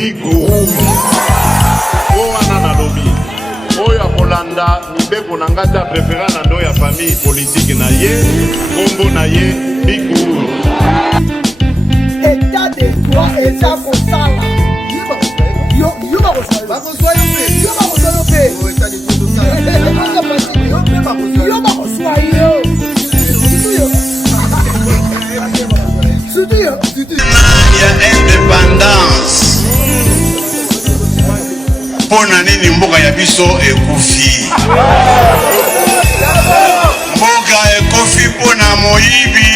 Big Room. Oh anana lobi. Oh ya Kolanda mibeko na ngata préféré na ndo ya famille politique na ye, kombo na ye Big Room. État de droit et ça kosala. Yo ba kosala. Ba kosala pe. Yo ba kosala pe. Oh état de droit kosala. Yo ba kosala yo. Il y a indépendance. Pona nini mboka ya biso ekufi. Mboka ekufi pona moyibi.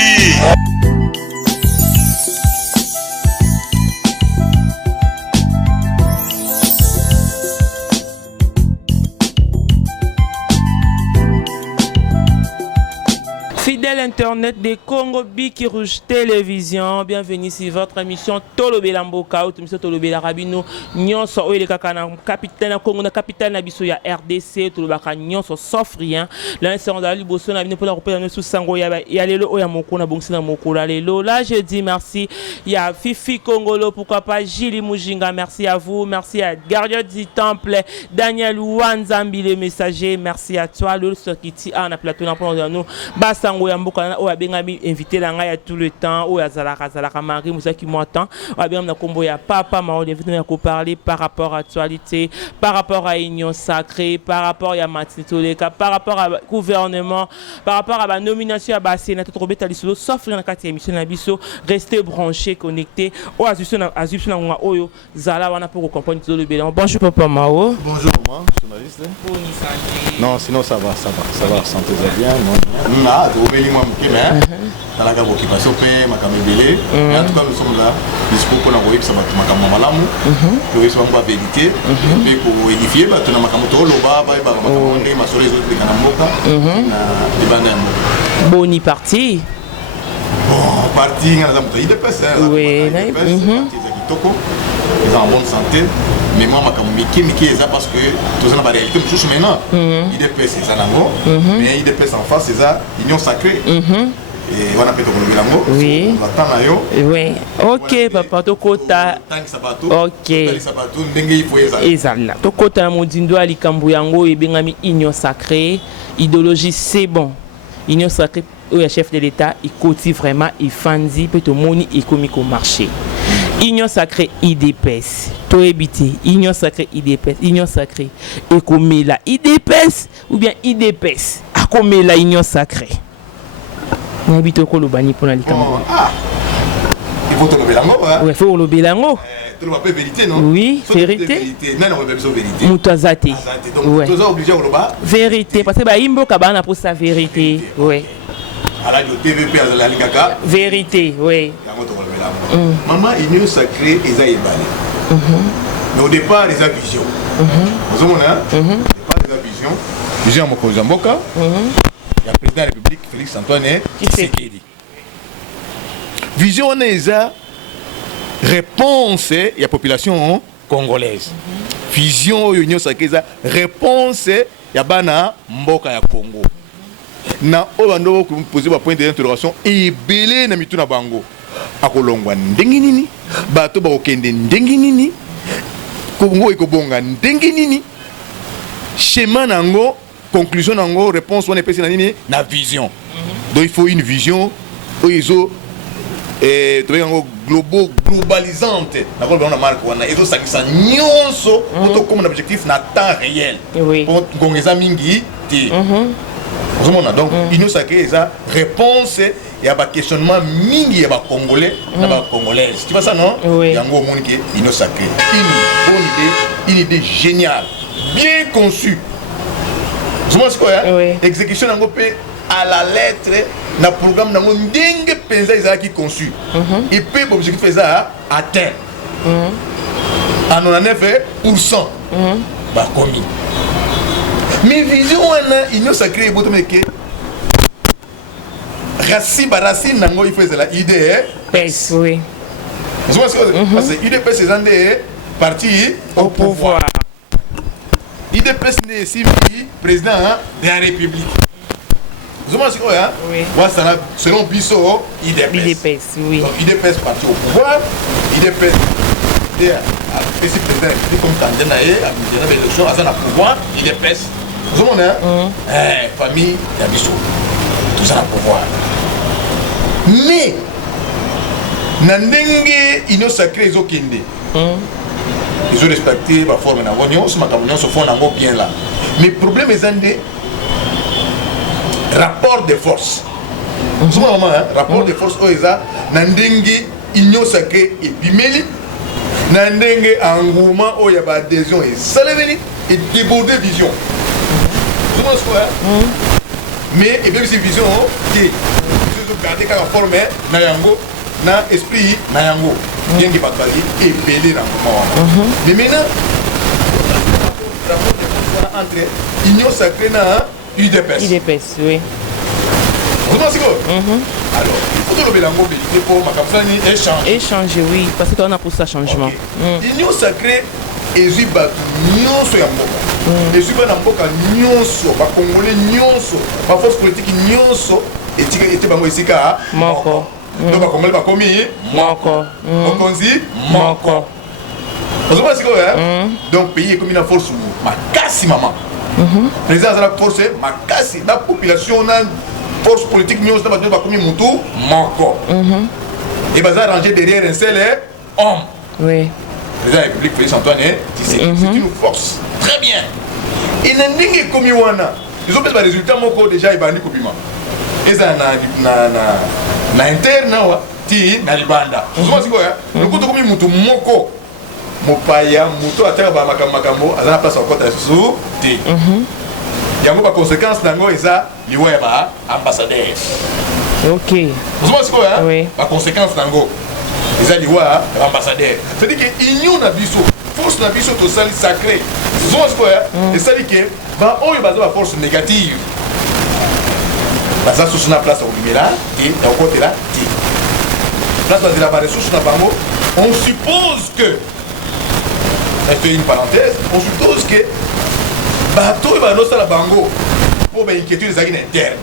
Fidèle internet de Congo Biki Rouge Télévision, bienvenue sur votre émission Tolobela Mboka, émission Tolobela Rabino, nyonso oyo kaka capitaine na Congo na capitaine na biso ya RDC, Tolobaka nyonso sauf rien. Là c'est on a liboso na bino pour la repérer sous sango ya lelo oya moko na bongsi na moko la lelo. Là je dis merci ya Fifi Congolo, pourquoi pas Gili Mujinga, merci à vous, merci à Gardien du Temple, Daniel Wanzambi le messager, merci à toi le Sokiti na plateau na pour nous. Basa ya mboka o abengami invité la ngai tout le temps o azalaka Marie Mousaki m'entend o abengami na kombo ya papa ma invité ko parler par rapport à l'actualité, par rapport à union sacrée, par rapport à Matitoleka, par rapport à gouvernement, par rapport à la nomination à Bassena tout robeta lisolo sauf na kati émission na biso, restez branchés connectés o azusuna nga oyo zala wana pour comprendre tout le bilan. Bonjour papa Mao. Bonjour maman, journaliste. Non, sinon ça va, santé bien, non. Ah, obéis moi mon kémen. Dans la gamme occupation paix, ma camébélé. En tout cas, nous sommes là, dispo pour l'envoyer ça va ma cam malamu. Pour que ça soit vérité. Et pour édifier, bah tu n'as ma cam tout le bas, bah ma cam ma soeur les autres de Kanamoka. Na de Banem. Boni parti. Bon, parti, on a des IDPS. Oui, ils sont en bonne santé. Mais moi, je suis ça parce que tout ça, la réalité, je suis maintenant. IDPS, c'est ça, mais IDPS en face, c'est ça, union sacrée. Et on a fait le bilango. Oui. On attend là. Oui. Ok, papa, Tokota. Ok. Exactement. Tokota, Modindo, Alikambu Yango, et Bengami, union sacrée. Idéologie, c'est bon. Union sacrée, le chef de l'État, il cultive vraiment, il fandi, peut au monde, il comique au marché. Union sacrée IDPS, to éviter union sacrée IDPS, union sacrée et comme la IDPS ou bien IDPS, à comme la union sacrée. On habite au Kolobani pour la Likambo. Ah, il faut te le bélango, hein? Oui, il faut le bélango. Tu le vérité, non? Oui, vérité. Non, non, vérité. Moutazate. Donc, tu es obligé de le bas. Vérité, parce que Imbo Kabana pour sa vérité. Oui. À la radio TVP à la Ligaka. Vérité, oui. Maman, union sacrée, ils ont ébalé. Mais au départ, ils ont vision. Vous savez, au départ, ils ont vision. Vision à Mokozamboka. Il y a le président de la République, Félix Antoine Tshisekedi. Vision, on a réponse à la population congolaise. Vision, union sacrée, réponse à la bana Mboka ya Congo. Na obando ko poser ba point d'interrogation et belé na mituna bango akolongwa ndenge nini bato ba okende ndenge nini Congo ekobonga ndenge nini schéma nango conclusion nango réponse on epesi na nini na vision. Donc il faut une vision oizo globalisante na ko na marque wana ezo sakisa nyonso pour comme un objectif na temps réel pour ngongeza mingi ti. Donc, union sacrée, c'est réponse et à questionnement mingi et à congolais, congolaises. Tu vois ça, non? Oui. Il y a un gros monde qui est union sacrée. Une bonne idée, une idée géniale, bien conçue. Tu vois ce quoi? Oui. Exécution d'un groupe à la lettre, dans le programme d'un monde dingue pesé qui conçu. Et puis, l'objectif est atteint. À 99%. Bah, commis. Mais vision on union sacrée boto meke racine nango il faut la idée pes oui parce que idée pes c'est parti au pouvoir idée pes né si président de la République vous savez quoi hein oui ça selon Bisso idée pes oui donc idée pes parti au pouvoir idée pes si président est comme candidat à l'élection, à un pouvoir, il est presse. Vous avez famille d'Abisso. Tout ça à pouvoir. Mais, Nandenge, ils ont sacré, ils ont kende. Ils ont respecté la forme de l'union, se font bien là. Mais le problème est des rapports de force. Vous avez rapport de force, Nandenge, union sacrée et bimeli. Nandenge, engouement, il y a adhésion et saléveni et déborder vision. Vous avez quoi? Mais, et bien, c'est vision qui garder la forme na yango na esprit na yango bien que pas et belé na moment mais maintenant entre union sacrée na UDPS oui vous pensez quoi alors il faut que le belango belité pour ma campagne échanger oui parce que on a pour ça changement union sacrée ezui batu nyonso ya mboka ezui bana mboka nyonso ba congolais nyonso ba force politique nyonso et bango esika moko donc bakomeli bakomi moko okonzi moko ozomona sikoyo donc pays ekomi na force makasi mama président azala force makasi na population na force politique nyonso na bato bakomi mutu moko et baza arrangé derrière un seul homme oui président de la République Félix Antoine c'est une force très bien et na ndenge ekomi wana ils ont fait des résultats moko déjà ebandi kobima eza na interne wa ti na libanda soma sikoya lokuto komi mutu moko mopaya mutu ataka ba makambo azana place akota su ti yango ba conséquence nango eza liwa ya ba ambassadeur ok soma sikoya oui ba conséquence nango eza liwa ya ambassadeur c'est dire que union na biso force na biso to sali sacré soma sikoya et ça dit que ba oyo baza ba force négative baza sous na place au libéral et au côté là place de la ressource na bango on suppose que c'est une parenthèse on suppose que bateau va no sala bango pour inquiétude des agines internes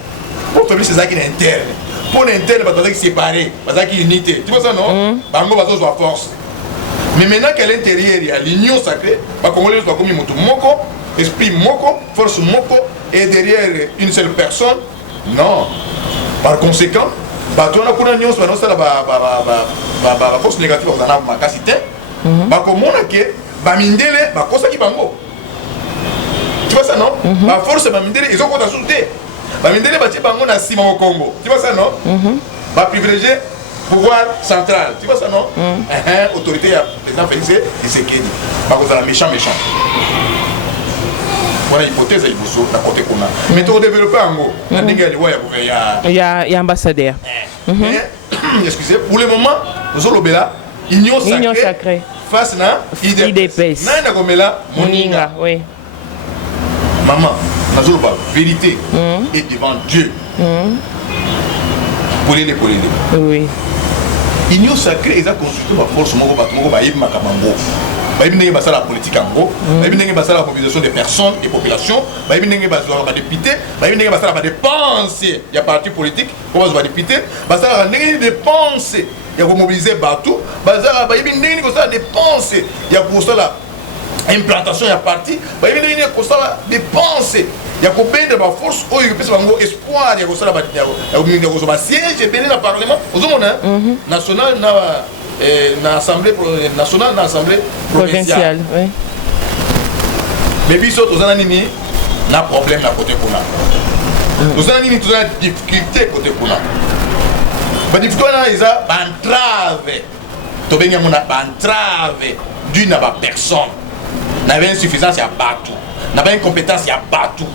pour faire ces agines internes pour l'interne bateau qui séparé bateau qui unité tu vois ça non bango bateau soit force mais maintenant qu'à l'intérieur il y a l'union sacrée ba congolais soit comme mutu moko esprit moko force moko et derrière une seule personne. Non. Par conséquent, bato na kuna nyonso na sala ba force négative na makasité. Ba komona ke ba mindele ba kosa ki bango. Tu vois ça non? Ba force ba mindele ils ont quoi ajouter. Ba mindele ba ti bango na sima au Congo. Tu vois ça non? Ba privilégier pouvoir central. Tu vois ça non? Autorité ya président Félix Tshisekedi. Ba ko za méchant. Voilà hypothèse il faut na côté kuna mais to développer ango na ndenge ya ambassadeur excusez pour le moment nous olobela union sacrée face na IDPS na komela moninga oui maman nazoloba vérité et devant Dieu pour les oui union sacrée est constituée par force moko bato moko ba yebima kabango bayebi ndenge basala la politique yango bayebi ndenge basala la mobilisation des personnes des populations bayebi ndenge bazwaka badépute bayebi ndenge basala badépense ya parti politique po bazwa badépute basalaka ndenge dépense ya komobilize bato bazala bayebi ndenge kosala dépense ya kosala implantation ya parti bayebi ndenge kosala dépense ya kobenda baforce oyo ekopesa bango espoir ya kosala ya kozwa basiège ebele na parlement ozomona national na assemblée nationale na assemblée provinciale oui. Mais biso tozana nini na problème na côté kuna tozana nini tozana difficulté côté kuna ba difficulté na eza ba entrave to benga mona ba entrave d'une ba personne na ba insuffisance ya bato na ba incompétence ya bato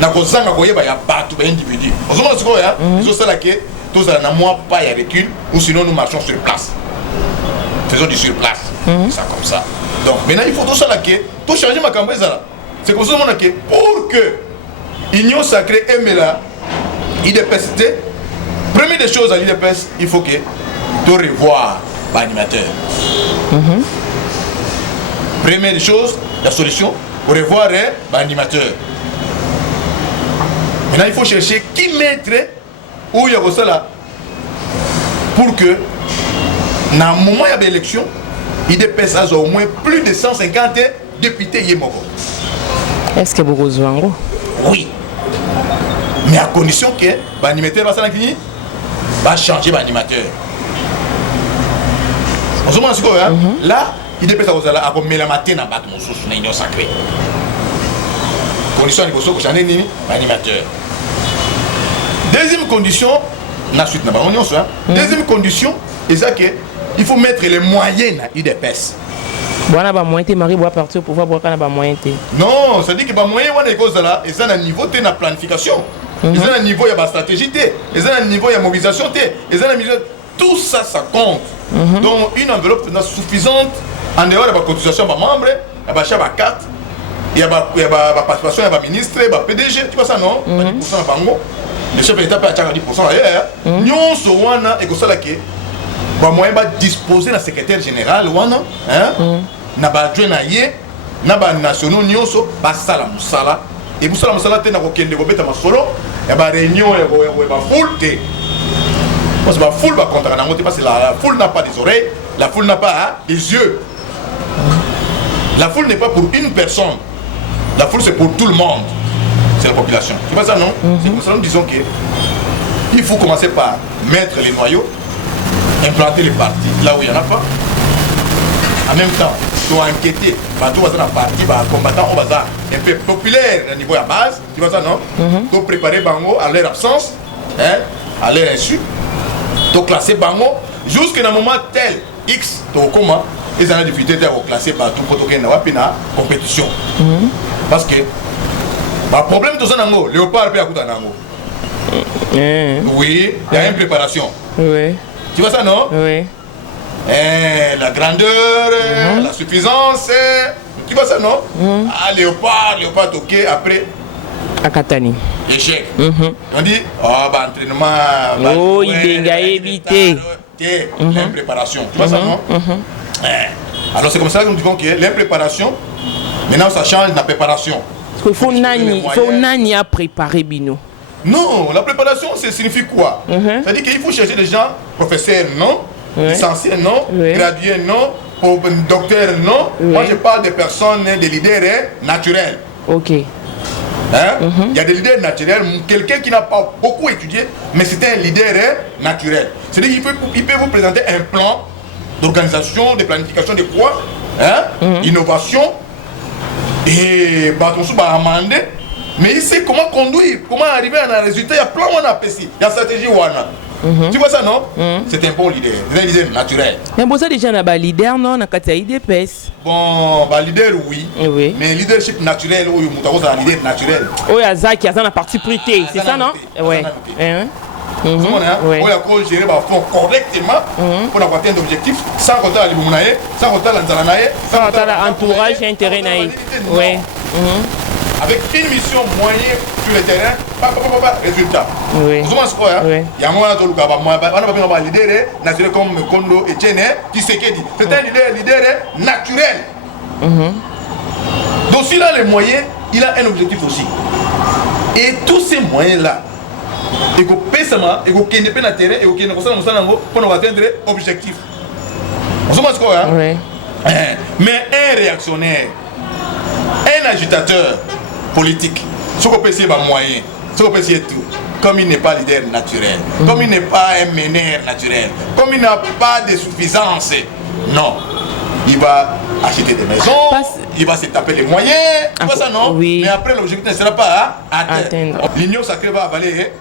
na kozanga koyeba ya bato ba individu ozomona siko ya zo sala ke tozala na moi pas ya recul ou sinon nous marchons sur place. Faisons du sur place, ça comme ça. Donc maintenant il faut tout ça là que tout changer ma campagne ça. C'est comme ça que pour que l'union sacrée aime la IDPS, première des choses à l'IDPS, il faut que tu revois l'animateur. Première des choses, la solution, pour revoir l'animateur. Maintenant il faut chercher qui mettre où il y a ça là pour que dans le moment il y a l'élection, IDPS a au moins plus de 150 députés Yemoko. Est-ce que beaucoup de Oui. Mais à condition que l'animateur va changer l'animateur. On se demande ce que là, IDPS a mis la matin dans la union sacrée. Condition que changer l'animateur. Deuxième condition, deuxième condition, c'est que il faut mettre les moyens dans l'IDPS. Non, ça dit que les moyens sont à niveau de la planification. Ils sont à niveau de la stratégie, ils sont à niveau de la mobilisation, tout ça, ça compte. Donc, une enveloppe suffisante en dehors de la cotisation des membres, il y a la carte, il y a la participation des ministres, il y a le PDG, tu vois ça, non? 10% de Bango. Le chef de l'État peut être à 10% d'ailleurs. Nous sommes et que ça, moyen va disposer le secrétaire général, na ba joinaye na ba nationaux nyonso ba sala musala et vous sala musala te na kokende ko beta masolo ya ba réunion ya ba foule te parce que ba foule ba contre na ngote parce que la foule n'a pas des oreilles, la foule n'a pas des yeux. La foule n'est pas pour une personne, la foule c'est pour tout le monde, c'est la population. Tu vois ça, non? C'est pour ça que nous disons que il faut commencer par mettre les noyaux, implanter les partis là où il n'y en a pas. En même temps, il faut enquêter, tout va parti, combattant, on va un peu populaire au niveau de la base, tu vois ça, non? Il faut préparer Bango à leur absence, à leur insu, il faut classer Bango jusqu'à un moment tel X, comment ils ont la difficulté de classer tout pour la compétition. Parce que le problème de ça, Léopard peut accouter Nango. Oui, il y a une préparation. Oui. Tu vois ça, non? Oui. La grandeur, la suffisance, tu vois ça, non? Ah, Léopard, ok, après. Akatani. Échec. On dit, entraînement. Oh, il a évité. L'impréparation. Tu vois ça, non? Alors, c'est comme ça que nous disons que l'impréparation, maintenant, ça change la préparation. Il faut nani à préparer Bino. Non, la préparation, ça signifie quoi? C'est-à-dire qu'il faut chercher des gens, professeurs, non? Licenciés, non? Gradués, non? Docteurs, non? Moi, je parle des personnes, des leaders naturels. Ok. Il y a des leaders naturels, quelqu'un qui n'a pas beaucoup étudié, mais c'est un leader naturel. C'est-à-dire qu'il peut vous présenter un plan d'organisation, de planification, de quoi? Innovation. Et amender. Mais il sait comment conduire, comment arriver à un résultat. Il y a plein de appétit, il y a une stratégie. Tu vois ça, non? C'est un bon leader, c'est un leader naturel. Mais vous avez déjà un leader, non? IDPS. Bon, leader, oui. Mais leadership naturel, oui, c'est un leader naturel. Oui, Azaki, il y a un parti prité, c'est ça, non? Oui. On a géré correctement pour avoir un objectif sans compter la Libounaye, sans compter l'Anzalanaye, sans compter l'entourage et intérêt. Oui. Avec une mission moyenne sur le terrain, résultat. Oui. Vous savez quoi? Il y a un moment où on a un leader naturel comme Kondo et Tchene qui s'est dit. C'est un leader naturel. Donc s'il a les moyens, il a un objectif aussi. Et tous ces moyens-là, il faut pésamment, il faut qu'il n'y ait pas de terrain, il faut qu'il n'y ait pas de pour atteindre l'objectif. Vous savez quoi? Mais un réactionnaire, un agitateur politique, ce qu'on peut essayer de moyen, ce qu'on peut essayer tout, comme il n'est pas leader naturel, comme il n'est pas un meneur naturel, comme il n'a pas de suffisance, non, il va acheter des maisons, il va se taper les moyens, tu vois ça, non? Mais après l'objectif ne sera pas à atteindre. L'union sacrée va avaler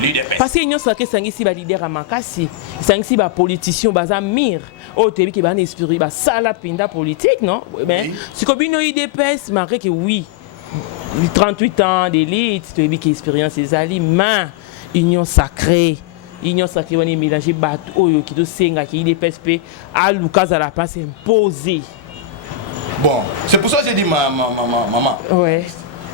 l'IDPS. Parce que l'union sacrée, c'est un leader à Makassi, c'est un politicien, c'est un mire. Oh, tu as vu qu'il y a un esprit, c'est un pinda politique, non? Mais c'est comme une IDPS, malgré que oui. 38 ans d'élite, tu as vu qu'il y a expérience des alliés, mais union sacrée, on est mélangé bateau qui doit s'engager, qui est PSP, à Lucas à la place imposée. Bon, c'est pour ça que j'ai dit maman. Ouais.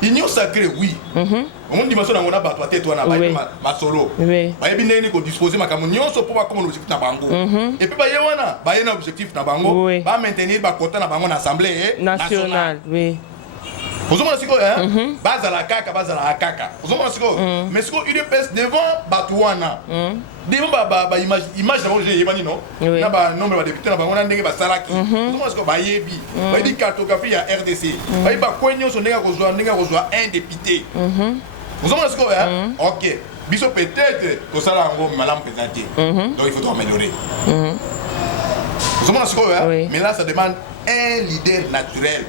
Union sacrée, oui. On dit que on a battu toi, on a ma solo. Oui. Il y a des disposer ma camunion pour voir comment l'objectif na bango. Et puis il y a un objectif na bango, va maintenir ba quota na bango en assemblée nationale. Oui. ozomona siko bazala kaka ozomona siko mais siko UDPS devant Batouana devant ba image na bonje yebani no na ba nombre ba député na bango na ndenge basalaki ozomona siko bayebi cartographie ya RDC ba kwenyo so ndenge kozwa un député ozomona siko OK biso peut-être kosala ngo malamu présenté donc il faut améliorer ozomona siko mais là ça demande un leader naturel.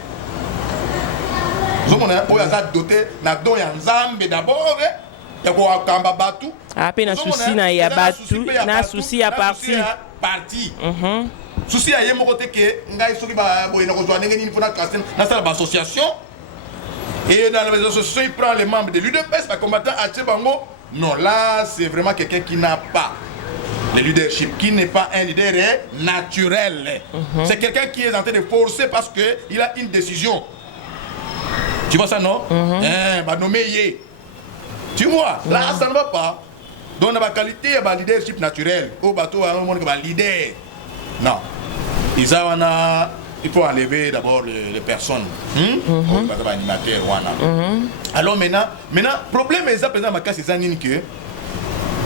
Nous sommes dotés de Nzambe d'abord. Il y a Kamba Batu. Après, il y a souci na Batu. Na souci à parti. Souci à Yemo côté que Ngai Soki ba boy na rejoindre ngeni pour na salle d'association. Et dans l'association, il prend les membres de l'UDPS, les combattants à Tchebango. Non, là, c'est vraiment quelqu'un qui n'a pas le leadership, qui n'est pas un leader naturel. C'est quelqu'un qui est en train de forcer parce qu'il a une décision. Tu vois ça, non? Bah, nommé. Tu vois, là, ça ne va pas. Donc, la qualité, il y a un leadership naturel. Au bateau, il y a un leader. Non. Il faut enlever d'abord les personnes. Animateur, alors maintenant, problème est ça, président Makas, c'est que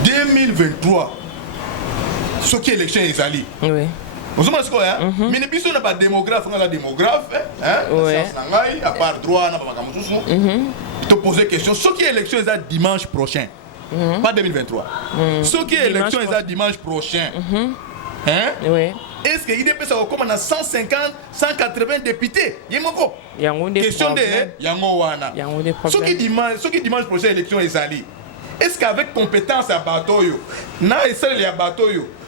2023, ce qui est élection est allé. Oui. Vous savez ce qu'on a? Mais les bisous n'a pas de démographe, on a démographe, à part droit, on a pas te poser question. Ce qui est élection est dimanche prochain, pas 2023. Ce qui est élection est dimanche prochain. Oui. Est-ce que l'IDP ça recommande à 150, 180 députés? Il y a des question de Yangowana. Ce qui dimanche prochain élection est allé. Est-ce qu'avec compétence à bateau, na et seul les bateau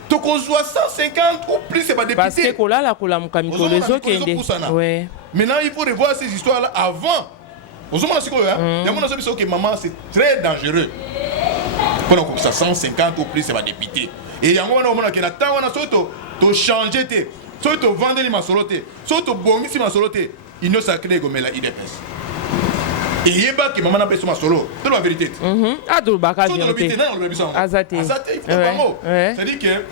tu conçois 150 ou plus c'est pas député. Parce que là la mukamiko les autres ouais. Maintenant il faut revoir ces histoires là avant. Aux hommes c'est quoi il y a mon avis que maman c'est très dangereux. Pour qu'on ça 150 ou plus c'est pas député. Et il y a mon homme qui a tant on a surtout to changer te surtout vendre les masoloté surtout bongi si masoloté il ne sacré comme la IDPS. Et il y a qui maman n'a pas son solo. C'est la vérité. Ah tout baka vérité. Azate. C'est-à-dire que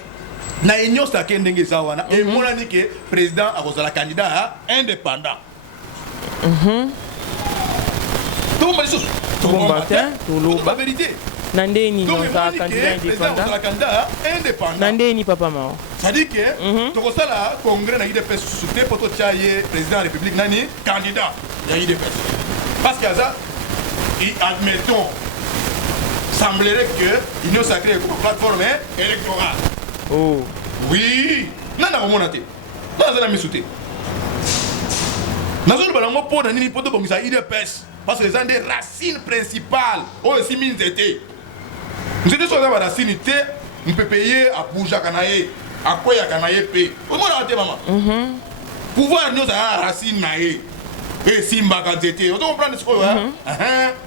na union sacré ndenge zawana et mon a dit que président a candidat indépendant. Tout le monde tout combattant tout la vérité. Nandeni na candidat indépendant. Nandeni papa mao. C'est-à-dire que tu as la congrès na IDPS soutien pour le président de la République nani candidat ya IDPS. Parce que ça, admettons, semblerait que l'Union sacrée comme plateforme électorale. Oh. Oui. Non, non, non, non, non, parce que les gens des racines principales, aussi mines d'été. Nous étions sur la racine, on peut payer à Bouja Kanaye, à quoi ya Kanaye paye. Comment on a maman? Pouvoir nous avoir racine naïe. Et si Mbakazete, on doit prendre ce qu'on a.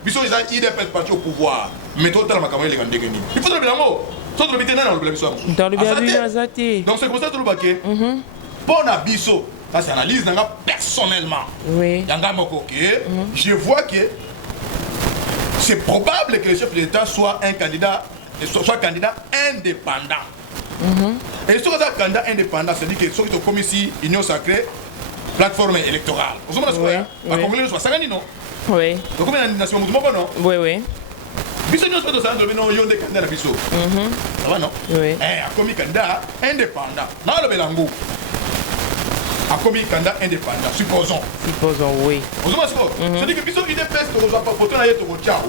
Bisous, ils ont IDPS parti au pouvoir. Mais totalement, ma caméra, les gars, il faut le mot. Sauf le bété, dans le blé, dans le bien. Donc, c'est comme ça tout le baquet. Bon, Abisso, ça c'est analyse personnellement. Oui. Je vois que c'est probable que le chef de l'État soit un candidat, soit candidat indépendant. Et sur un candidat indépendant, c'est-à-dire que soit comme ici, Union sacrée, plateforme électorale. Vous savez ce que c'est? La Congolais soit Sagani, non? Oui. Donc, combien de nations vous non? Oui, oui. Biso nous sommes dans le nom de candidat Biso. Ça va, non? Oui. Comme candidat indépendant. Non, le Belango. Comme candidat indépendant, supposons. Supposons, oui. Vous savez ce que c'est? C'est-à-dire que Biso, il dépasse, tu reçois pas photo,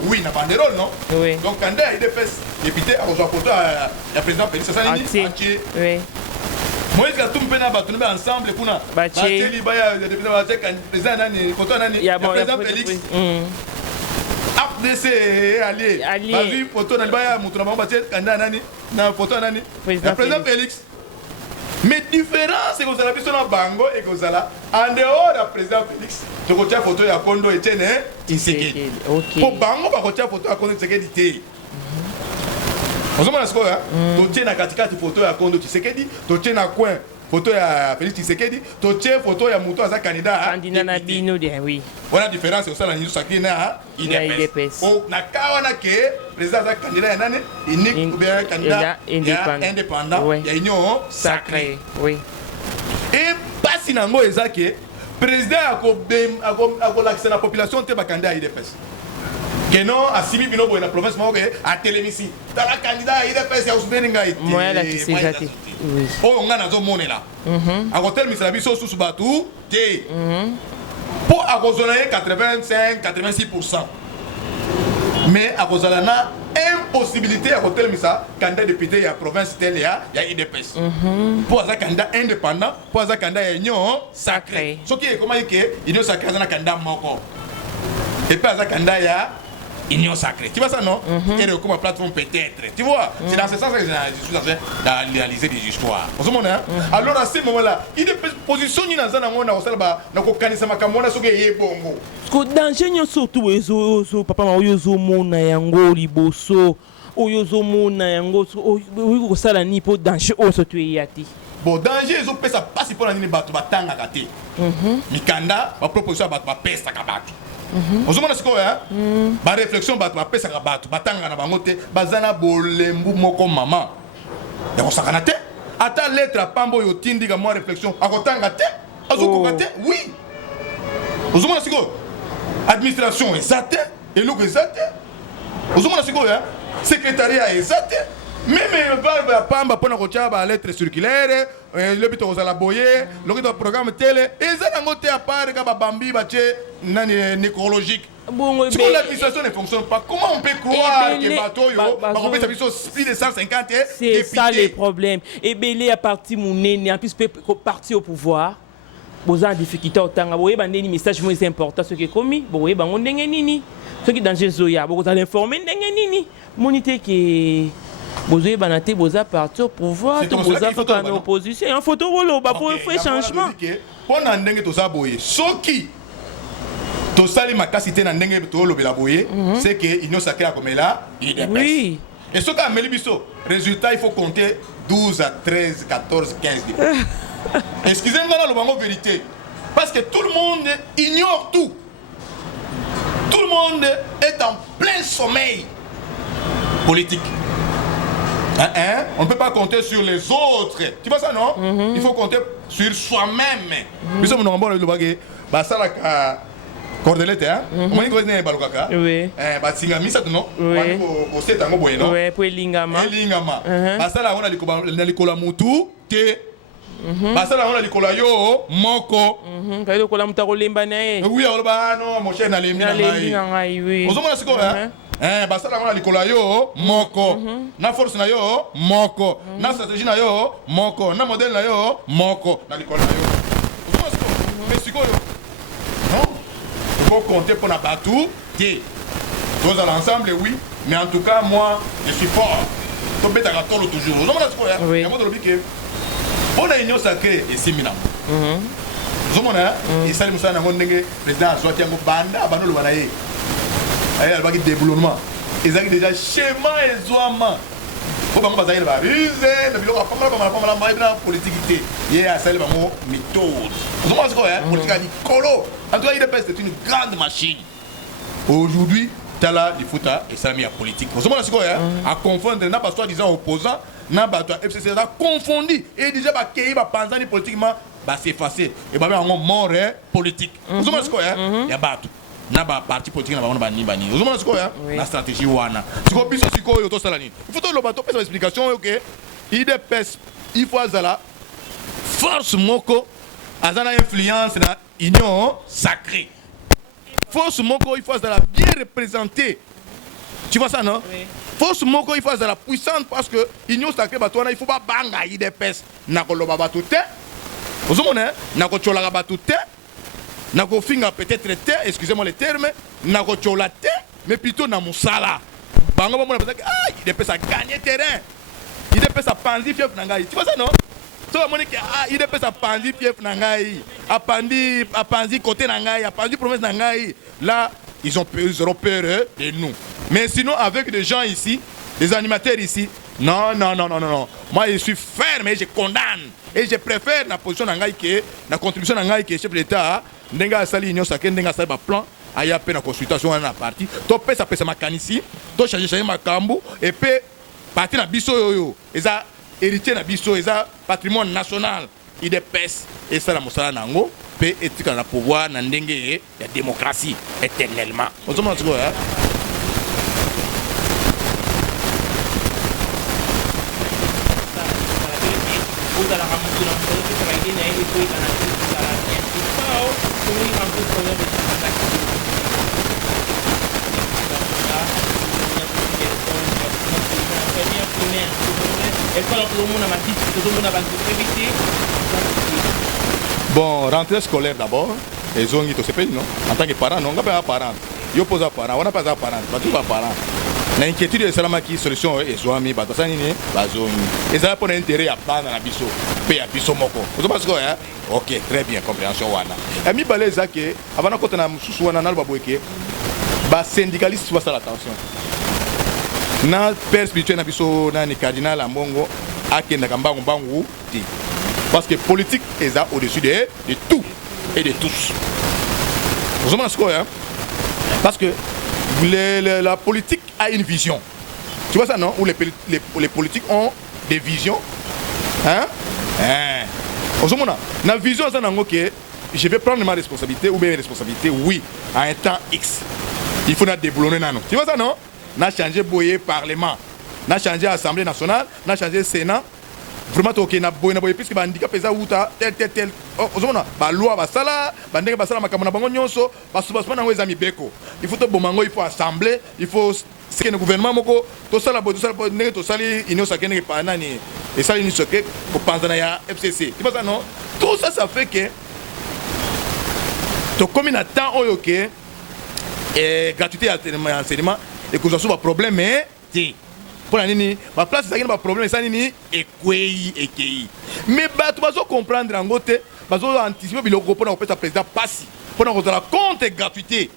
oui, il n'a pas de rôle, non? Oui. Donc, candidat, il dépasse, député, il reçoit photo à la présidente Félix. C'est ça, entier. Oui. Moi, je suis ensemble pour nous. Président Félix. APDC allié. Vas-y, photo président Félix. Mais différence, c'est que vous avez un bango et que vous avez en dehors du président Félix. Tu as une photo de Kondo et Tshisekedi. Pour bango, tu as une photo de Kondo et Tshisekedi. Vous avez une photo de Kondo Tshisekedi, tu as coin photo de Félix Tshisekedi, tu as une photo de Mouto Aza candidat. Candidat Nabino, oui. Voilà la différence, c'est ça la niche sacrée na IDPS. Oh, na kawana ke président Aza candidat nani unique ou bien candidat indépendant, il y a union sacrée. Oui. Et pas si nango ezake président akolakisa na population te bakanda IDPS que non asimi bino boye na province moko a télémisi tala candidat IDPS ya usbeni ngai moya la kiseza te oyo nga nazomonela akotelemisa na biso susu batu te mpo akozala ye 85-86%. mais akozala na impossibilité ya kotelemisa candidat député ya province tele ya IDPS mpo aza candidat indépendant mpo aza candidat ya union sacré soki ekomaki ke union sacré aza na candidat moko epe aza candidat ya union sacrée. Tu vois ça, non? Et comme une plateforme peut-être. Tu vois? C'est dans ce sens que je suis en train d'analyser des histoires. Alors à ce moment-là, il y a des positions qui sont dans le monde, ko danger nyo surtout ezo papa ma oyozo mona yango liboso oyozo mona yango oyo ko sala ni po danger o surtout yati. Bon danger ezo pesa pasi pour nini bato batanga kate. Mikanda ba proposition bato ba pesa ka bato. Ozomona siko ya ba réflexion bato ba pesa ka bato batanga na bango te bazana bolembu moko mama. Ya ko sakana te. Ata lettre a pambo yo tindi ka mo réflexion akotanga te. Azokoka te. Oui. Ozomona siko administration exacte et nous exacte ozomona siko ya secrétariat exacte même ba pamba pona ko tchaba lettre circulaire le bito za la boyer le bito programme télé et ça nango te à part ka ba bambi ba che nani nécrologique bon si l'administration ne fonctionne pas comment on peut croire que bateau yo ba ko pesa biso plus de 150 c'est ça le problème et belé à partir monene en plus parti au pouvoir boza difficulté otanga boye bandeni message moins important ce qui est commis boye bango ndenge nini ce qui danger zoya boza l'informer ndenge nini monité que bozoye banate boza parti au pouvoir to boza fa en opposition en photo rolo ba pour faire changement pona ndenge to za boye soki to sali makasité na ndenge to lobela boye c'est que union sacrée a comme là oui et ce qu'a meli biso résultat il faut compter 12 à 13 14 15 excusez-moi la vérité parce que tout le monde ignore tout. Tout le monde est en plein sommeil politique. On ne peut pas compter sur les autres. Tu vois ça, non? Il faut compter sur soi-même. Nous sommes dans le bagage. Ça la cordelette, hein? Comment il connaît balokaka? Oui. Singa misa non? Oui. Au set en gobo non? Oui. Pour lingama. Lingama. Ça la on a likola mutu te. Basala on a likola yo moko. Ka likola mutako lemba na ye. Oui oloba non mon cher na lembi na ngai. Oui. Ozomona siko basala on a likola yo moko. Na force na yo moko. Na stratégie na yo moko. Na modèle na yo moko. Na likola yo. Ozomona siko. Mais siko yo. Non. Il faut compter pour na batou. T. Tous à l'ensemble oui, mais en tout cas moi je suis fort. To beta ka tolo toujours. Ozomona siko ya. Ya mo de lobike. On a union sacrée et simila. Zomona et ça nous na ndenge président Azwati yango banda bano lobana ye. Ay albaki déboulonnement. Ezaki déjà schéma ezwama. Ko bango bazali ba ruse, na biloko pas mal na politique té. Ye a sali bango méthode. Zomona siko ya politique ni colo. En tout cas, il c'est une grande machine. Aujourd'hui, tala di futa et ça mis à politique. Zomona siko ya à confondre n'a pas soi-disant opposant. Nabato FCC a confondu et déjà ba kei ba panzani politiquement ba s'effacer et ba en mort politique. Vous avez ce quoi hein? Ya bato. Na ba parti politique na ba ni bani. Vous avez ce quoi hein? La stratégie wana. Siko biso siko yo to sala ni. Il faut to lo bato pesa explication OK. IDPS il faut azala force moko azana influence na union sacrée. Force moko il faut azala bien représenter. Tu vois ça non? Oui. Force moko il faut être la puissante parce que union sacrée batona il faut pas banga IDPS na koloba batu te ozomona na ko chola batu te na ko finga peut-être te excusez-moi le terme na ko chola te mais plutôt na musala bango ba mona parce que IDPS a gagné terrain IDPS a pandi fief na ngai tu vois ça non so ba mona que IDPS a pandi fief na ngai a pandi côté na ngai a pandi province na ngai là ils auront peur de nous. Mais sinon, avec des gens ici, des animateurs ici, non. Moi, je suis ferme et je condamne. Et je préfère la position que la contribution que chef de l'État, n'enga sali union sacrée, n'enga sali plan, aya pe na consultation na parti. To pe ça pe ma kanisi, to changer ma kambu et pe parti na biso yo. Eza héritier na biso, eza patrimoine national. IDPS et ça la mosala nango. mpe etikala na pouvoir na ndenge ya démocratie éternellement ozomona sikoyo bon rentrée scolaire d'abord ezongi tosepeli non en tant que parent non nga mpe parent yo mpoza parent wana mpe aza parent bato ba parent na inquiétude esalamaki solution ezwami bato basala nini bazongi ezala mpo na intérêt ya bana na biso mpe ya biso moko ozoba sikoyo ok très bien compréhension wana ya mibale eza ke avana kota na mosusu wana naloba boye ke basyndicaliste basala attention na père spirituel na biso nani cardinal ambongo akendaka mbangu te parce que politique eza au-dessus de tout et de tous ozomona sikoyo parce que la politique a une vision. Tu vois ça, non? Où les politiques ont des visions. Hein? La vision, c'est que je vais prendre ma responsabilité ou mes responsabilités, oui, à un temps X. Il faut la déboulonner. Tu vois ça, non? On a changé le Parlement, on a changé l'Assemblée nationale, on a changé le Sénat. Vraiment toke na boy puisque ba handicap eza uta tel ozomona ba loi ba sala ba ndenge ba sala makambo na bango nyonso ba subasma nango eza mibeko il faut to bomango il faut assembler il faut c'est le gouvernement moko to sala bo ndenge to sali union sakene pa nani et sali ni soke ko panzana ya FCC tu vois ça non tout ça ça fait que to comme na temps oyo ke gratuité à enseignement et que ça soit problème mais pour la nini ma place c'est un problème ça nini ekei mais bato bazo comprendre en côté bazo anticiper biloko pour na opesa président passi pour na la compte gratuité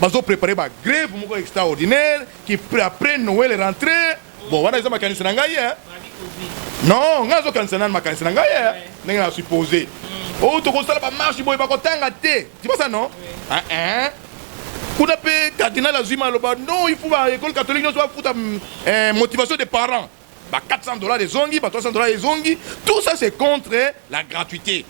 bazo préparer ba grève moko extraordinaire qui après Noël rentrée bon wana ils ont makanisi na ngai non ngazo kanisa na makanisi na ngai ndenge na supposé oh to ko sala ba marche boy ba ko tanga te tu vois ça non kuna pe cardinal azima loba non il faut ba école catholique non soit fouta motivation des parents ba $400 des zongi ba $300 des zongi tout ça c'est contre la gratuité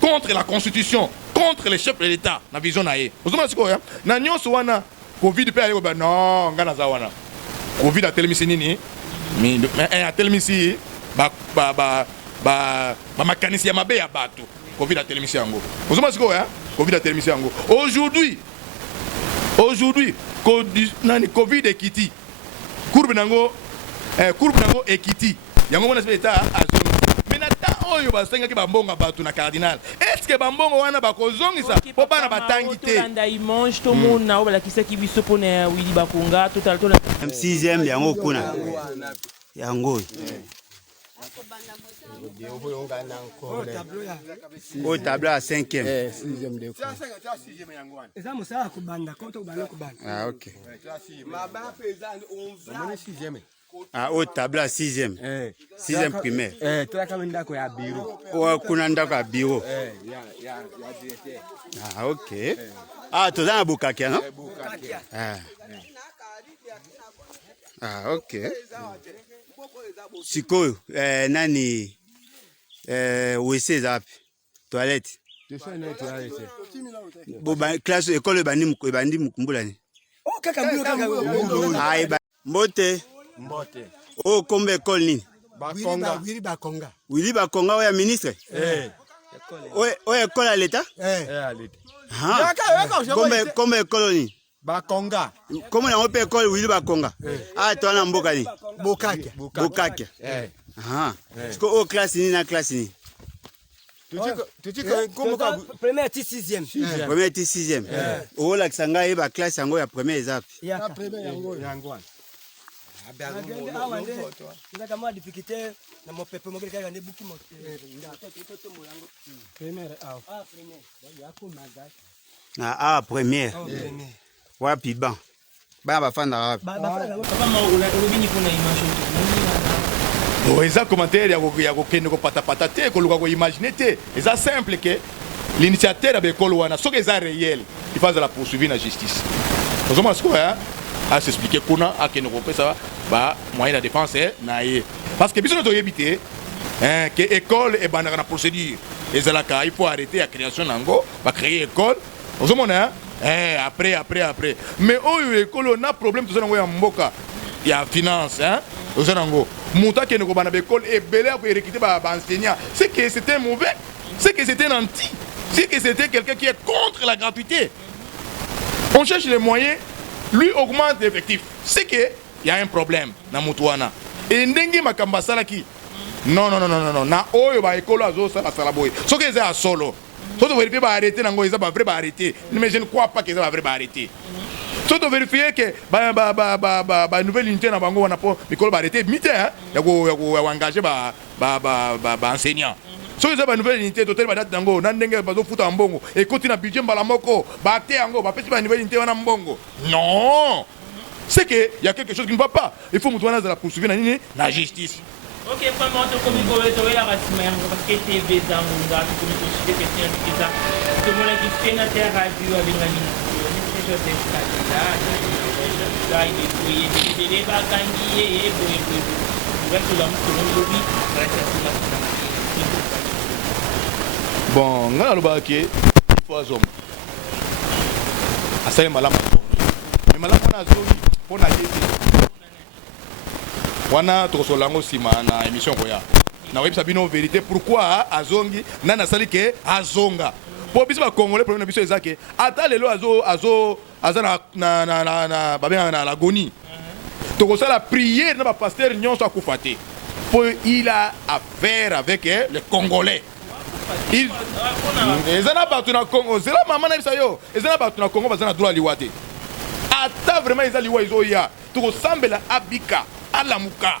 contre la constitution contre les chefs de l'état na vision na ye ozoma sikoya na nyonso wana covid pe ayo ba non ngana za wana covid atelemisi nini mi atelemisi ba makanisi ya mabe ya bato covid atelemisi yango ozoma sikoya covid atelemisi yango aujourd'hui Covid ekiti courbe nango ekiti yango mona speta azongi mais na ta oyo basengaki bambonga bato na cardinal est-ce que bambongo wana bakozongisa po bana batangi te tolanda image tomona oyo balakisaki biso mpona Willy Bakonga total 6e yango kuna yango au tableau à 5e. 6e de quoi. Ça me ça kubanda quand on bana kubanda. Ah OK. Ma ba pesant 6e. Ah au tableau à 6e. 6e primaire. Toi kama ndako ya bureau. Oh kuna ndako ya bureau. Ya directeur. Ah OK. Ah toza na Bukakia non? Bukakia. Ah OK. Sikoyo nani WC zapi toilette bo ba classe école bandi mukumbula ni oh kaka mbilo ai ba mbote oh kombe école ni Willy Bakonga oya ministre oya école à l'état à l'état kombe école ni Bakonga. Comment on peut école Willy Bakonga? Ah, toi na mboka ni. Bukakia. Ah. Est-ce que au classe ni na classe ni? Tu comme première et 6e. Première et 6e. Oh la sanga e ba classe yango ya première ezap. Ya première yango. Nda kama difficulté na mo pepe mo kaka ne buki mo. Première Ah, première. Wapi ban ba bafanda wapi eza commentaire ya kokende kopatapata te koluka koimagine te eza simple ke l'initiateur ya bekolo wana soki eza réel il faut la poursuivre na justice ozomona sikoyo asexplike kuna akende kopesa ba moyen de défense na ye parce que biso no toyebi te que école et bandaka na procédure ezalaka il faut arrêter la création nango ba créer école ozomona après mais oyo école on a problème tout ça nango ya mboka ya finance ozanango muta ke ngo bana école et belé pour recruter ba enseignant c'est que c'était mauvais c'est que c'était un anti c'est que c'était quelqu'un qui est contre la gratuité. On cherche les moyens, lui augmente l'effectif. C'est qu'il y a un problème dans Moutouana. Et Ndengi Makambasala qui non. Na oyo ba école azo sala boy. Ce que c'est à solo. Si vous vérifiez ba arrêter nango ils ba vrai ba arrêter. Mais je ne crois pas que ça va vrai ba arrêter. Si vous vérifiez que ba nouvelle unité na bango wana po école ba arrêter mité ya go engager ba enseignant. Si vous avez une nouvelle unité, total va date nango, nandenge bazo futa mbongo, et continue à budget mbalamoko, bate ango, ba pesi ba nouvelle unité wana mbongo. Non, c'est que il y a quelque chose qui ne va pas. Il faut moutouana za la poursuivre na nini na justice. Ok, vraiment to komi ko to ya rasima yango parce que TV za munga to komi ko shite question kiza. To mola ki pena te radio avec la ligne. Ni Joseph Kabila, là il est fouillé, il est pas kangié et boy. Va to la mutu lobby, reste sur la. Bon, ngana lobaki il faut azom. Asale malama. Mais malama na azoni pona tete. Wana to solango sima na émission koya. Na websa bino vérité pourquoi azongi nana sali ke azonga. Po biso ba congolais problème na biso ezake. Ata lelo azana na babenga na l'agonie. To ko sala prière na ba pasteur nyonso akufate. Po il a affaire avec les Congolais. Ils ont battu na Congo, c'est la maman na bisayo. Ils ont battu na Congo bazana droit liwate. Ata vraiment ils aliwa izoya. To sambela abika alamuka.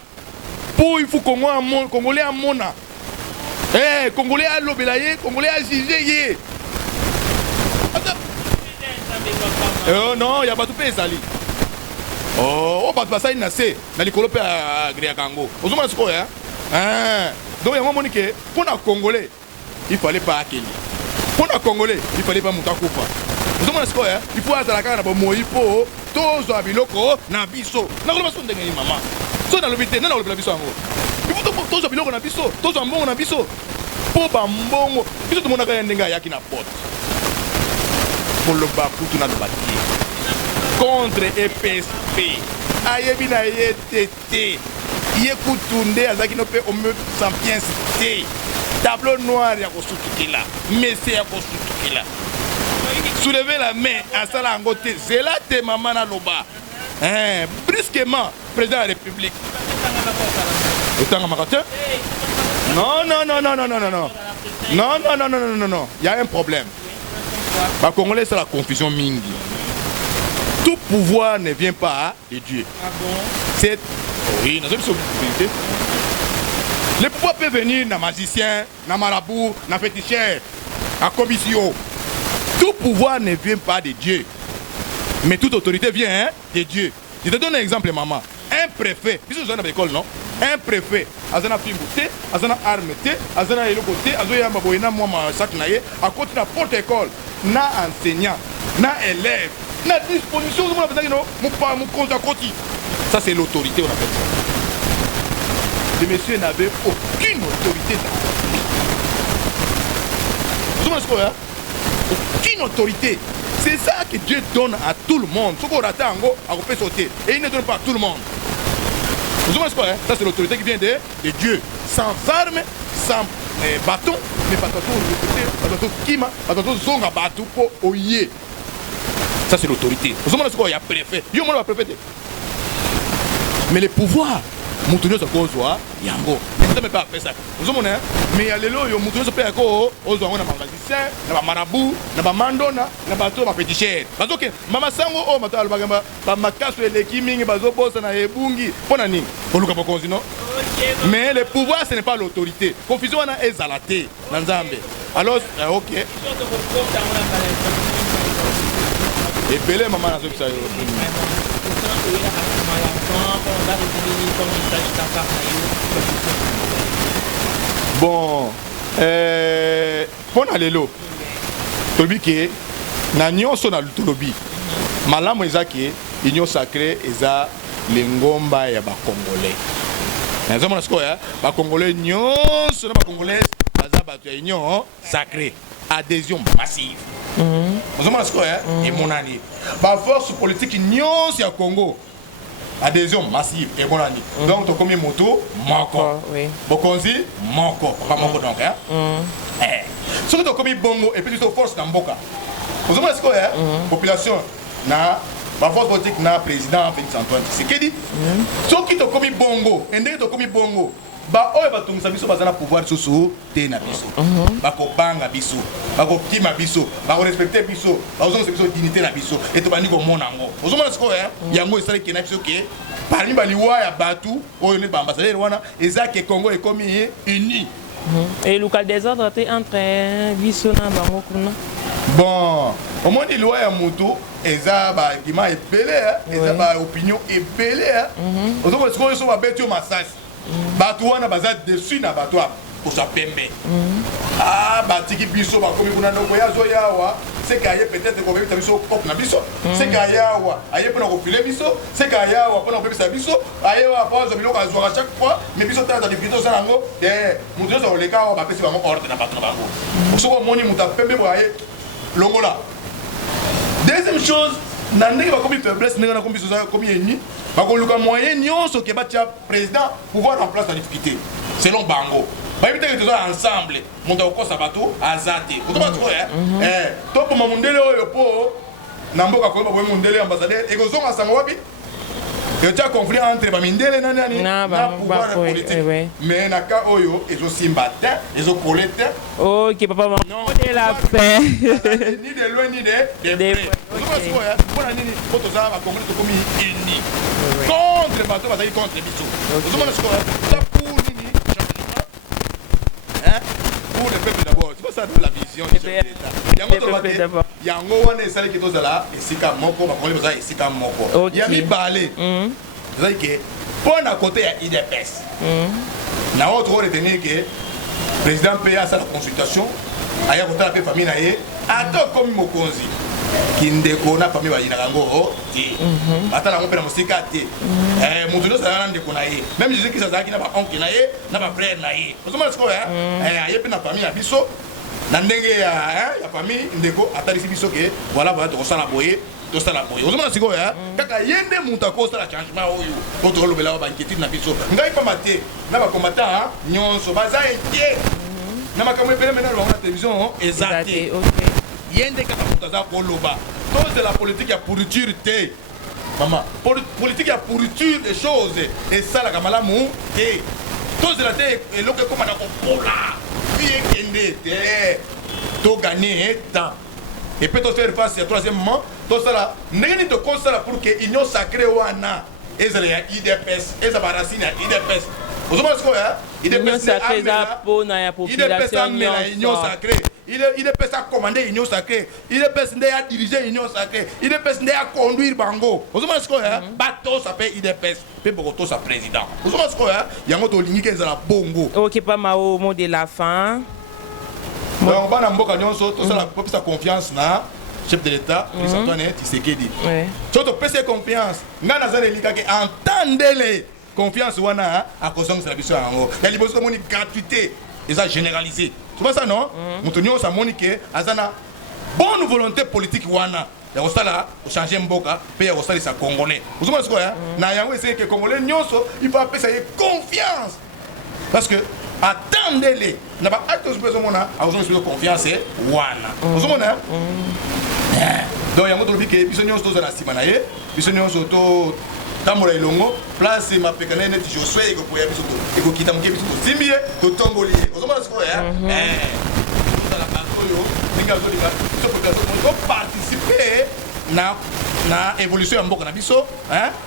Pour il faut Congolais à mona. Congolais à lobelaye, Congolais à jugé. Non, il y a pas tout pays sali. Oh, pas ça il n'a c'est na likolo pe agria kango. Ozoma siko ya. Donc il y a un moment que pour les Congolais il fallait pas accueillir. Pour les Congolais, il fallait pas Moutakufa. Vous avez dit quoi? Il faut aller à la Moïse, tous à Biloko, Nabiso. N'a pas besoin de maman. So dans le vite, non, le Nabiso. Il faut tous à Biloko, Nabiso, tous à Mbongo, Nabiso. Pour Bambongo, il faut tout le monde à Nenga Yakina Pot. Pour le Bakou, tout n'a pas dit. Contre EPSP. Ayebina YTT. Yekutunde, Azakinope, au mieux sans bien cité. Tableau noir, il y a Kosutukila. Messie à Kosutukila. Soulevez la main à Salangote. C'est là que maman a loba. Brusquement, président de la République. Autant à Marathon? Non. Non. Il y a un problème. Les Congolais, c'est la confusion mingi. Tout pouvoir ne vient pas de Dieu. Ah bon? C'est. Oui, nous avons une. Le pouvoir peut venir dans magicien, dans marabout, dans féticheur, en commission. Tout pouvoir ne vient pas de Dieu. Mais toute autorité vient de Dieu. Je te donne un exemple, maman. Un préfet, puisque vous êtes à l'école, non? Un préfet, azana pimboté, azana armeté, azana elokoté, azana maboyena moi ma sac naie, à côté de la porte école, na enseignant, na élève, na disposition, vous m'avez dit non, mon compte à côté. Ça c'est l'autorité, on appelle ça. Le monsieur n'avait aucune autorité dans la vie. Vous comprenez ce qu'on a? Aucune autorité. C'est ça que Dieu donne à tout le monde. Ce qu'on rate en gros, on peut sauter. Et il ne donne pas à tout le monde. Vous comprenez ce qu'on a? Ça c'est l'autorité qui vient de Dieu. Sans armes, sans bâton, mais pas de kima, pas de zonga bâton pour oyer. Ça c'est l'autorité. Vous comprenez ce qu'on a? Il y a préfet. Il y a préfet. Mais les pouvoirs. Moutounio se cause yango. Ne peut pas faire ça. Vous comprenez? Mais il y a les lois, Moutounio se peut faire quoi? Aux gens, on a magasin, on a marabout, on a mandona, on a bateau, on a féticheur. Parce que Mama Sango, oh, ma toile bagamba, ma casse les kiming, bazo boss, on a ebungi. Ponani, pour le capot non? Mais le pouvoir, ce n'est pas l'autorité. Confusion, on a ezalaté dans Zambé. Alors, ok. Et belé, maman, on a fait ça. Bon, pour l'allélo, tobi ke na nyonso na lutulobi malamu ezaki union sacrée eza lengomba ya ba congolais. nazomona sikoyo bacongolais nyonso na bacongolaise baza bato ya union sacré adhésion massive nazomona sikoyo emonani baforce politique nyonso ya congo adhésion massive emonani donc tokomi motu moko bokonzi moko papa moko donc soki tokomi bongo epuis to force na mboka nazomona sikoyo population na baforce politique na président Félix Antoine Tshisekedi soki tokomi bongo ndenge tokomi bongo oyo batungisa biso baza na pouvoir lisusu te na biso bakobanga biso bakokima biso bakorespecte biso bakozongisa biso dignité na biso e tobandi komona yango ozomona sikoyo yango esalaki na biso ke parmi baliwa ya batu oyo nde baambassadeur wana eza ke Congo ekomi uni eluka désordre te entre biso na bango kuna bon omoni liwa ya motu eza baargument ebele eza baopinion ebele ozomona sikoyo so babeti yo masasi bato wana baza dessus na bato kosa pembe batiki biso bakomi kuna ndoko ya azoyawa seke aye peut-être kobebisa biso cope na biso seke ayawa aye mpona kofile biso seke ayawa mpona kobebisa biso ayewa mpo azwa biloko azwaka chaque fois mais biso tala difficulté osala yango moto nyonso koleka awa bapesi bango ordre na bato na bango soki omoni moto apembe boye aye longola deuxième chose na ndenge bakomi faiblesse ndenge nakomi biso komi eni bakoluka moyen nyonso ke batia président pouvoir en place na difficulté selon bango bayebi teke toza ensemble moto akokosa bato aza te otoba tikoya topoma mondele oyo mpo na mboka koyeba boye mondele ambassadeur ekozonga sango wapi etia conflit entre bamindele na pouvoir politique mais na ka oyo ezosimba te ezokole te ok papa de la fin ni de loin ni de près ozoba sikoya mpona nini po toza bacongolais tokomi uni contre bato bazali contre biso ozomona sikoya ta pour nini changement pour le peuple d'abord c'est pas ça la vision du chef d'État yango wana esalaki tozala esika moko bacongolais bazala esika moko ya mibale ezali ke mpo na kote ya idps na oyo tokoretenir ke président mpe asala consultation aya kotala mpe famille na ye ata okomi mokonzi kindeko na famille bayinaka yango te batala yango mpe na mosika te moto nyonso azala na ndeko na ye même jésus krist azalaki na baoncle na ye na bafrère na ye ozomona sikoyo aye mpe na famille na biso na ndenge ya famille ndeko atalisi biso ke voilà tokosala boye tosala boye ozomona sikoyo kaka ye nde moto akosala changement oyo po tokolobela bainquiétude na biso ngai pamba te na bacombatant nyonso baza inquiet na makambo ebele mena lobanga na télévision eza te ye nde kaka moto aza koloba tozela politique ya pourriture te mama politique ya pourriture des choses esalaka malamu te tozela te eloko ekoma na kopola ekende te toganye temps et puis tofaire face ya troisième moment tosala ndenge nini tokosala pour que union sacrée wana ezala ya idps eza baracine ya idps ozomona sikoyo idps amela union sacrée idps acommande union sacrée idps nde adirige union sacrée idps nde aconduire bango ozomona sikoyo batosa mpe idps mpe bokotosa président ozomona sikoyo yango tolingi ke ezala bongo ok pa mao mot de la fin donc bana mboka nyonso tosala popesa confiance na chef de l'état Félix Antoine Tshisekedi so topesa confiance ngai naza nelika ke entendele confiance wana akozongisela biso yango ya liboso tomoni gratuité eza généralisé c'est pas ça non moto nyonso amoni ke aza na bonne volonté politique wana ya kosala kochange mboka mpe ya kosalisa congolais ozomona sikoyo na yango esenge ke congolais nyonso il faut apesa ye confiance parce que attendez-les na ba acte ozomona azongisa confiance wana ozomona donc yango tolobi ke biso nyonso tozala nsima na ye biso nyonso totambola elongo place mapeka na ye neti josue ekokoya biso ekokita moke biso tosimbi ye totongoli ye ozomona sikoyo tozala bato oyo ndenge azolinga biso population toparticipe na évolution ya mboka na biso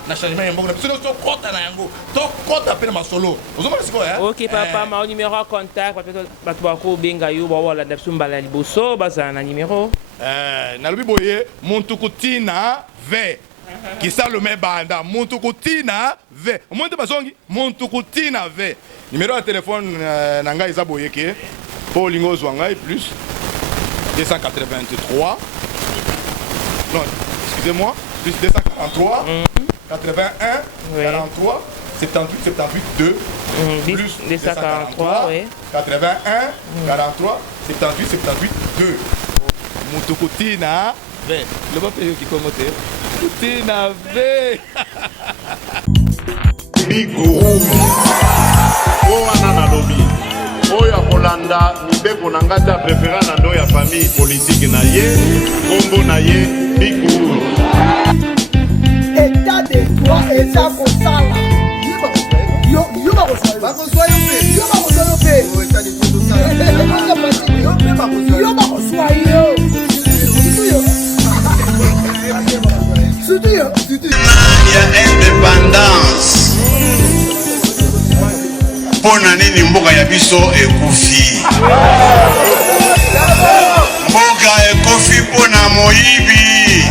na changement ya mboka na biso nyonso tokɔta na yango tokɔta mpe na masolo ozomona sikoyo ok papa mao numéro ya contact bato bakobenga yo baolanda biso mbala ya liboso bazala na numéro nalobi boye montukutina v kisalume banda montukutina v omoni te bazongi montukutina v numéro ya telefone na ngai eza boye ke mpo olingi ozwa ngai plus 283 non excusez-moi plus 243 81 43 78 78 2 plus 243, oui. 81 43 78 78 2. Moutoko tina ve. Le pas payer qui commenter. Tina ve. bigurumi oyo wana nalobi oyo akolanda mibeko na ngati ya prefera na ndo ya famille politike na ye kombo na ye biguru état de droit eza kosala yo bakoswa yo mpe yo bakoswa yo surtout yo ya indépendance mpona nini mboka ya biso ekufi mboka ekufi mpona moyibi